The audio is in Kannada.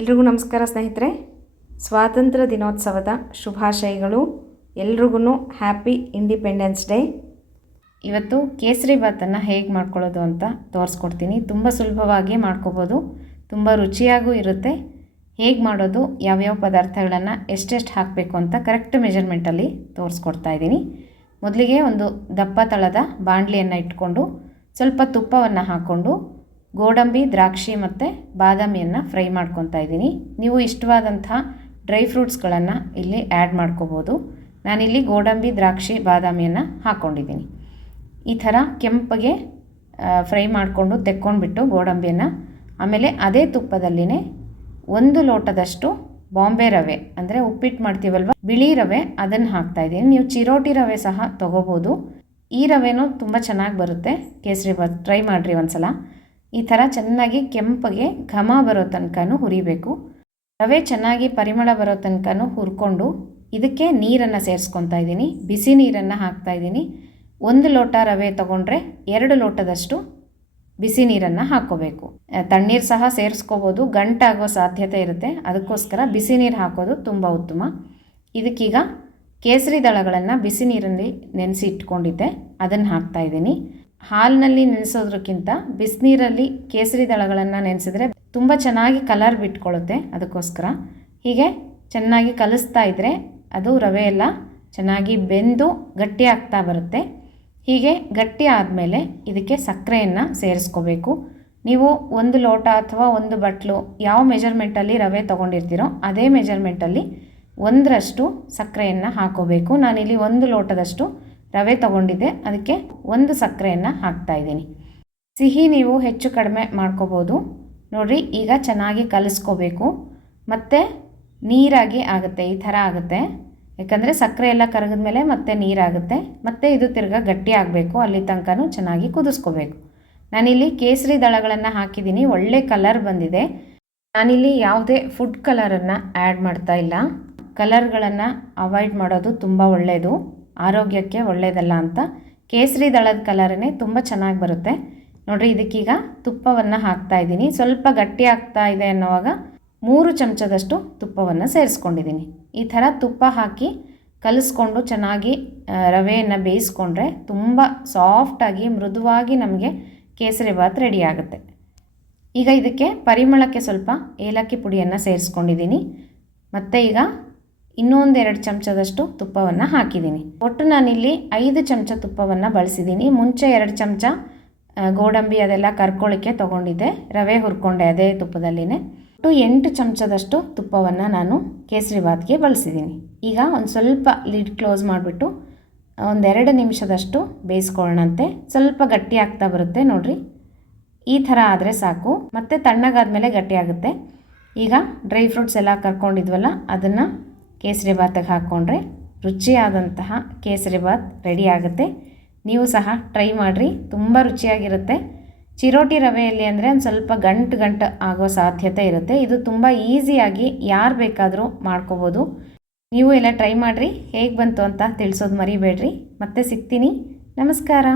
ಎಲ್ರಿಗೂ ನಮಸ್ಕಾರ ಸ್ನೇಹಿತರೆ. ಸ್ವಾತಂತ್ರ್ಯ ದಿನೋತ್ಸವದ ಶುಭಾಶಯಗಳು. ಎಲ್ರಿಗೂ ಹ್ಯಾಪಿ ಇಂಡಿಪೆಂಡೆನ್ಸ್ ಡೇ. ಇವತ್ತು ಕೇಸರಿ ಭಾತನ್ನು ಹೇಗೆ ಮಾಡ್ಕೊಳ್ಳೋದು ಅಂತ ತೋರಿಸ್ಕೊಡ್ತೀನಿ. ತುಂಬ ಸುಲಭವಾಗಿ ಮಾಡ್ಕೋಬೋದು. ತುಂಬ ರುಚಿಯಾಗೂ ಇರುತ್ತೆ. ಹೇಗೆ ಮಾಡೋದು, ಯಾವ್ಯಾವ ಪದಾರ್ಥಗಳನ್ನು ಎಷ್ಟೆಷ್ಟು ಹಾಕಬೇಕು ಅಂತ ಕರೆಕ್ಟ್ ಮೆಜರ್ಮೆಂಟಲ್ಲಿ ತೋರಿಸ್ಕೊಡ್ತಾ ಇದ್ದೀನಿ. ಮೊದಲಿಗೆ ಒಂದು ದಪ್ಪ ತಳದ ಬಾಣಲಿಯನ್ನು ಇಟ್ಕೊಂಡು ಸ್ವಲ್ಪ ತುಪ್ಪವನ್ನು ಹಾಕ್ಕೊಂಡು ಗೋಡಂಬಿ, ದ್ರಾಕ್ಷಿ ಮತ್ತು ಬಾದಾಮಿಯನ್ನು ಫ್ರೈ ಮಾಡ್ಕೊತಾ ಇದ್ದೀನಿ. ನೀವು ಇಷ್ಟವಾದಂಥ ಡ್ರೈ ಫ್ರೂಟ್ಸ್ಗಳನ್ನು ಇಲ್ಲಿ ಆ್ಯಡ್ ಮಾಡ್ಕೋಬೋದು. ನಾನಿಲ್ಲಿ ಗೋಡಂಬಿ, ದ್ರಾಕ್ಷಿ, ಬಾದಾಮಿಯನ್ನು ಹಾಕ್ಕೊಂಡಿದ್ದೀನಿ ಈ ಥರ ಕೆಂಪಗೆ ಫ್ರೈ ಮಾಡಿಕೊಂಡು ತೆಕ್ಕೊಂಡ್ಬಿಟ್ಟು ಗೋಡಂಬಿಯನ್ನು, ಆಮೇಲೆ ಅದೇ ತುಪ್ಪದಲ್ಲಿನೇ ಒಂದು ಲೋಟದಷ್ಟು ಬಾಂಬೆ ರವೆ, ಅಂದರೆ ಉಪ್ಪಿಟ್ಟು ಮಾಡ್ತೀವಲ್ವ, ಬಿಳಿ ರವೆ ಅದನ್ನು ಹಾಕ್ತಾ ಇದ್ದೀನಿ. ನೀವು ಚಿರೋಟಿ ರವೆ ಸಹ ತೊಗೋಬೋದು. ಈ ರವೆನೂ ತುಂಬ ಚೆನ್ನಾಗಿ ಬರುತ್ತೆ. ಕೇಸರಿ ಬಾತ್, ಟ್ರೈ ಮಾಡಿರಿ ಒಂದ್ಸಲ. ಈ ಥರ ಚೆನ್ನಾಗಿ ಕೆಂಪಗೆ ಘಮ ಬರೋ ತನಕನೂ ಹುರಿಬೇಕು. ರವೆ ಚೆನ್ನಾಗಿ ಪರಿಮಳ ಬರೋ ತನಕನೂ ಹುರ್ಕೊಂಡು ಇದಕ್ಕೆ ನೀರನ್ನು ಸೇರಿಸ್ಕೊತಾ ಇದ್ದೀನಿ. ಬಿಸಿ ನೀರನ್ನು ಹಾಕ್ತಾ ಇದ್ದೀನಿ. ಒಂದು ಲೋಟ ರವೆ ತಗೊಂಡ್ರೆ ಎರಡು ಲೋಟದಷ್ಟು ಬಿಸಿ ನೀರನ್ನು ಹಾಕ್ಕೋಬೇಕು ತಣ್ಣೀರು ಸಹ ಸೇರಿಸ್ಕೋಬೋದು. ಗಂಟಾಗೋ ಸಾಧ್ಯತೆ ಇರುತ್ತೆ. ಅದಕ್ಕೋಸ್ಕರ ಬಿಸಿ ನೀರು ಹಾಕೋದು ತುಂಬ ಉತ್ತಮ. ಇದಕ್ಕೀಗ ಕೇಸರಿ ದಳಗಳನ್ನು ಬಿಸಿ ನೀರಲ್ಲಿ ನೆನೆಸಿ ಇಟ್ಕೊಂಡಿದ್ದೆ ಅದನ್ನು ಹಾಕ್ತಾ ಇದ್ದೀನಿ. ಹಾಲಿನಲ್ಲಿ ನೆನೆಸೋದ್ರಕ್ಕಿಂತ ಬಿಸಿನೀರಲ್ಲಿ ಕೇಸರಿ ದಳಗಳನ್ನು ನೆನೆಸಿದ್ರೆ ತುಂಬ ಚೆನ್ನಾಗಿ ಕಲರ್ ಬಿಟ್ಕೊಳ್ಳುತ್ತೆ ಅದಕ್ಕೋಸ್ಕರ. ಹೀಗೆ ಚೆನ್ನಾಗಿ ಕಲಿಸ್ತಾ ಇದ್ದರೆ ಅದು ರವೆ ಎಲ್ಲ ಚೆನ್ನಾಗಿ ಬೆಂದು ಗಟ್ಟಿ ಆಗ್ತಾ ಬರುತ್ತೆ. ಹೀಗೆ ಗಟ್ಟಿ ಆದಮೇಲೆ ಇದಕ್ಕೆ ಸಕ್ಕರೆಯನ್ನು ಸೇರಿಸ್ಕೋಬೇಕು. ನೀವು ಒಂದು ಲೋಟ ಅಥವಾ ಒಂದು ಬಟ್ಲು ಯಾವ ಮೆಜರ್ಮೆಂಟಲ್ಲಿ ರವೆ ತೊಗೊಂಡಿರ್ತೀರೋ ಅದೇ ಮೆಜರ್ಮೆಂಟಲ್ಲಿ ಒಂದರಷ್ಟು ಸಕ್ಕರೆಯನ್ನು ಹಾಕೋಬೇಕು. ನಾನಿಲ್ಲಿ ಒಂದು ಲೋಟದಷ್ಟು ರವೆ ತಗೊಂಡಿದ್ದೆ. ಅದಕ್ಕೆ ಒಂದು ಸಕ್ಕರೆಯನ್ನು ಹಾಕ್ತಾ ಇದ್ದೀನಿ. ಸಿಹಿ ನೀವು ಹೆಚ್ಚು ಕಡಿಮೆ ಮಾಡ್ಕೋಬೋದು. ನೋಡಿರಿ, ಈಗ ಚೆನ್ನಾಗಿ ಕಲಿಸ್ಕೋಬೇಕು. ಮತ್ತು ನೀರಾಗಿ ಆಗುತ್ತೆ, ಈ ಥರ ಆಗುತ್ತೆ. ಯಾಕಂದರೆ ಸಕ್ಕರೆ ಎಲ್ಲ ಕರಗಿದ ಮೇಲೆ ಮತ್ತೆ ನೀರಾಗುತ್ತೆ. ಮತ್ತು ಇದು ತಿರ್ಗ ಗಟ್ಟಿ ಆಗಬೇಕು, ಅಲ್ಲಿ ತನಕನೂ ಚೆನ್ನಾಗಿ ಕುದಿಸ್ಕೋಬೇಕು. ನಾನಿಲ್ಲಿ ಕೇಸರಿ ದಳಗಳನ್ನು ಹಾಕಿದ್ದೀನಿ, ಒಳ್ಳೆ ಕಲರ್ ಬಂದಿದೆ. ನಾನಿಲ್ಲಿ ಯಾವುದೇ ಫುಡ್ ಕಲರನ್ನು ಆ್ಯಡ್ ಮಾಡ್ತಾ ಇಲ್ಲ. ಕಲರ್ಗಳನ್ನು ಅವಾಯ್ಡ್ ಮಾಡೋದು ತುಂಬ ಒಳ್ಳೆಯದು ಆರೋಗ್ಯಕ್ಕೆ ಒಳ್ಳೆಯದಲ್ಲ ಅಂತ. ಕೇಸರಿ ದಳದ ಕಲರೇ ತುಂಬ ಚೆನ್ನಾಗಿ ಬರುತ್ತೆ. ನೋಡಿರಿ, ಇದಕ್ಕೀಗ ತುಪ್ಪವನ್ನು ಹಾಕ್ತಾ ಇದ್ದೀನಿ. ಸ್ವಲ್ಪ ಗಟ್ಟಿ ಆಗ್ತಾ ಇದೆ ಅನ್ನೋವಾಗ ಮೂರು ಚಮಚದಷ್ಟು ತುಪ್ಪವನ್ನು ಸೇರಿಸ್ಕೊಂಡಿದ್ದೀನಿ. ಈ ಥರ ತುಪ್ಪ ಹಾಕಿ ಕಲಿಸ್ಕೊಂಡು ಚೆನ್ನಾಗಿ ರವೆಯನ್ನು ಬೇಯಿಸ್ಕೊಂಡ್ರೆ ತುಂಬ ಸಾಫ್ಟಾಗಿ, ಮೃದುವಾಗಿ ನಮಗೆ ಕೇಸರಿ ಭಾತ್ ರೆಡಿ ಆಗುತ್ತೆ. ಈಗ ಇದಕ್ಕೆ ಪರಿಮಳಕ್ಕೆ ಸ್ವಲ್ಪ ಏಲಕ್ಕಿ ಪುಡಿಯನ್ನು ಸೇರಿಸ್ಕೊಂಡಿದ್ದೀನಿ. ಮತ್ತು ಈಗ ಇನ್ನೊಂದು ಎರಡು ಚಮಚದಷ್ಟು ತುಪ್ಪವನ್ನು ಹಾಕಿದ್ದೀನಿ. ಒಟ್ಟು ನಾನಿಲ್ಲಿ ಐದು ಚಮಚ ತುಪ್ಪವನ್ನು ಬಳಸಿದ್ದೀನಿ. ಮುಂಚೆ ಎರಡು ಚಮಚ ಗೋಡಂಬಿ ಅದೆಲ್ಲ ಕರ್ಕೊಳ್ಳಿಕ್ಕೆ ತೊಗೊಂಡಿದ್ದೆ. ರವೆ ಹುರ್ಕೊಂಡೆ ಅದೇ ತುಪ್ಪದಲ್ಲಿನೇ. ಒಟ್ಟು ಎಂಟು ಚಮಚದಷ್ಟು ತುಪ್ಪವನ್ನು ನಾನು ಕೇಸರಿ ಬಾತ್ಗೆ ಬಳಸಿದ್ದೀನಿ. ಈಗ ಒಂದು ಸ್ವಲ್ಪ ಲಿಡ್ ಕ್ಲೋಸ್ ಮಾಡಿಬಿಟ್ಟು ಒಂದೆರಡು ನಿಮಿಷದಷ್ಟು ಬೇಯಿಸ್ಕೊಳ್ಳೋಣಂತೆ. ಸ್ವಲ್ಪ ಗಟ್ಟಿ ಆಗ್ತಾ ಬರುತ್ತೆ ನೋಡಿರಿ. ಈ ಥರ ಆದರೆ ಸಾಕು. ಮತ್ತು ತಣ್ಣಗಾದ ಮೇಲೆ ಗಟ್ಟಿಯಾಗುತ್ತೆ ಈಗ ಡ್ರೈ ಫ್ರೂಟ್ಸ್ ಎಲ್ಲ ಕರ್ಕೊಂಡಿದ್ವಲ್ಲ, ಅದನ್ನು ಕೇಸರಿ ಬಾತಿಗೆ ಹಾಕ್ಕೊಂಡ್ರೆ ರುಚಿಯಾದಂತಹ ಕೇಸರಿ ಬಾತ್ ರೆಡಿ ಆಗುತ್ತೆ. ನೀವು ಸಹ ಟ್ರೈ ಮಾಡಿರಿ, ತುಂಬ ರುಚಿಯಾಗಿರುತ್ತೆ. ಚಿರೋಟಿ ರವೆಯಲ್ಲಿ ಅಂದರೆ ಒಂದು ಸ್ವಲ್ಪ ಗಂಟು ಗಂಟು ಆಗೋ ಸಾಧ್ಯತೆ ಇರುತ್ತೆ. ಇದು ತುಂಬ ಈಸಿಯಾಗಿ ಯಾರು ಬೇಕಾದರೂ ಮಾಡ್ಕೋಬೋದು. ನೀವು ಎಲ್ಲ ಟ್ರೈ ಮಾಡಿರಿ, ಹೇಗೆ ಬಂತು ಅಂತ ತಿಳಿಸೋದು ಮರಿಬೇಡ್ರಿ. ಮತ್ತೆ ಸಿಗ್ತೀನಿ. ನಮಸ್ಕಾರ.